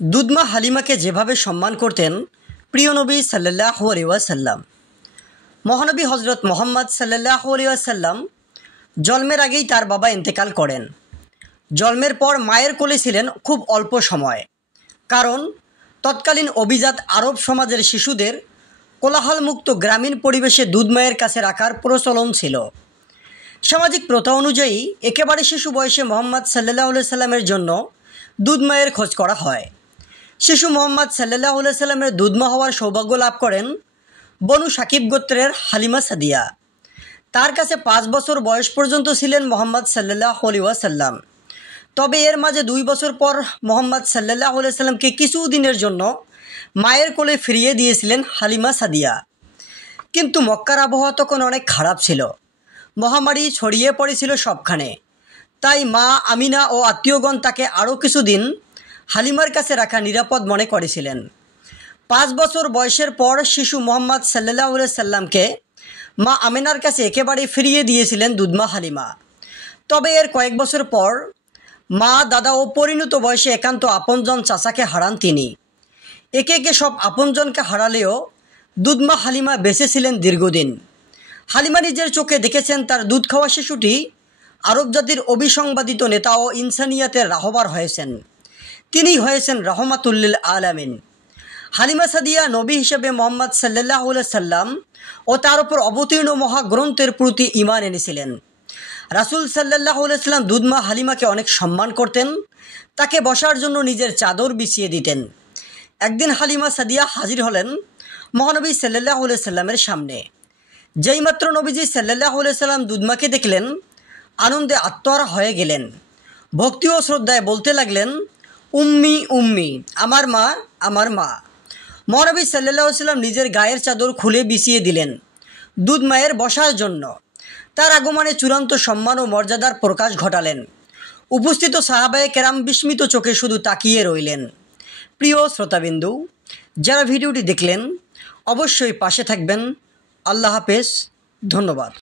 দুধমা হালিমাকে যেভাবে সম্মান করতেন প্রিয় নবী সাল্লাল্লাহু আলাইহি ওয়াসাল্লাম। মহানবী হজরত মোহাম্মদ সাল্লাল্লাহু আলাইহি ওয়াসাল্লাম জন্মের আগেই তার বাবা ইন্তেকাল করেন। জন্মের পর মায়ের কোলে ছিলেন খুব অল্প সময়, কারণ তৎকালীন অভিজাত আরব সমাজের শিশুদের কোলাহলমুক্ত গ্রামীণ পরিবেশে দুধ মায়ের কাছে রাখার প্রচলন ছিল। সামাজিক প্রথা অনুযায়ী একেবারে শিশু বয়সে মোহাম্মদ সাল্লাল্লাহু আলাইহি সাল্লামের জন্য দুধ মায়ের খোঁজ করা হয়। শিশু মোহাম্মদ সাল্লাল্লাহু আলাইহি সাল্লামের দুধমা হওয়ার সৌভাগ্য লাভ করেন বনু সাকিব গোত্রের হালিমা সাদিয়া। তার কাছে 5 বছর বয়স পর্যন্ত ছিলেন মোহাম্মদ সাল্লাল্লাহু আলাইহি ওয়াসাল্লাম। তবে এর মাঝে 2 বছর পর মোহাম্মদ সাল্লাল্লাহু আলাইহি সাল্লামকে কিছুদিনের জন্য মায়ের কোলে ফিরিয়ে দিয়েছিলেন হালিমা সাদিয়া। কিন্তু মক্কার আবহাওয়া তখন অনেক খারাপ ছিল, মহামারী ছড়িয়ে পড়েছিল সবখানে। তাই মা আমিনা ও আত্মীয়গণ তাকে আরও কিছুদিন হালিমার কাছে রাখা নিরাপদ মনে করেছিলেন। 5 বছর বয়সের পর শিশু মোহাম্মদ সাল্লাল্লাহু আলাইহি সাল্লামকে মা আমিনার কাছে একেবারে ফিরিয়ে দিয়েছিলেন দুধমা হালিমা। তবে এর কয়েক বছর পর মা, দাদা ও পরিণত বয়সে একান্ত আপনজন চাচাকে হারান তিনি। একে একে সব আপনজনকে হারালেও দুধমা হালিমা বেঁচে ছিলেন দীর্ঘদিন। হালিমা নিজের চোখে দেখেছেন তার দুধ খাওয়া শিশুটি আরব জাতির অবিসংবাদিত নেতা ও ইনসানিয়াতের রাহবার হয়েছেন। তিনি হয়েছেন রহমাতুল্লিল আলামিন। হালিমা সাদিয়া নবী হিসেবে মোহাম্মদ সাল্লাল্লাহু আলাইহি সাল্লাম ও তার উপর অবতীর্ণ মহাগ্রন্থের প্রতি ঈমান এনেছিলেন। রাসূল সাল্লাল্লাহু আলাইহি সাল্লাম দুধমা হালিমাকে অনেক সম্মান করতেন, তাকে বসার জন্য নিজের চাদর বিছিয়ে দিতেন। একদিন হালিমা সাদিয়া হাজির হলেন মহানবী সাল্লাল্লাহু আলাইহি সাল্লামের সামনে। যেইমাত্র নবীজি সাল্লাল্লাহু আলাইহি সাল্লাম দুধমাকে দেখলেন, আনন্দে আত্মহারা হয়ে গেলেন। ভক্তি ও শ্রদ্ধায় বলতে লাগলেন, উম্মি উম্মি, আমার মা, আমার মা। মহানবী সাল্লাল্লাহু আলাইহি সাল্লাম নিজের গায়ের চাদর খুলে বিছিয়ে দিলেন দুধ মায়ের বসার জন্য। তার আগমনে চূড়ান্ত সম্মান ও মর্যাদার প্রকাশ ঘটালেন। উপস্থিত সাহাবায়ে কেরাম বিস্মিত চোখে শুধু তাকিয়ে রইলেন। প্রিয় শ্রোতাবিন্দু, যারা ভিডিওটি দেখলেন অবশ্যই পাশে থাকবেন। আল্লাহ হাফেজ, ধন্যবাদ।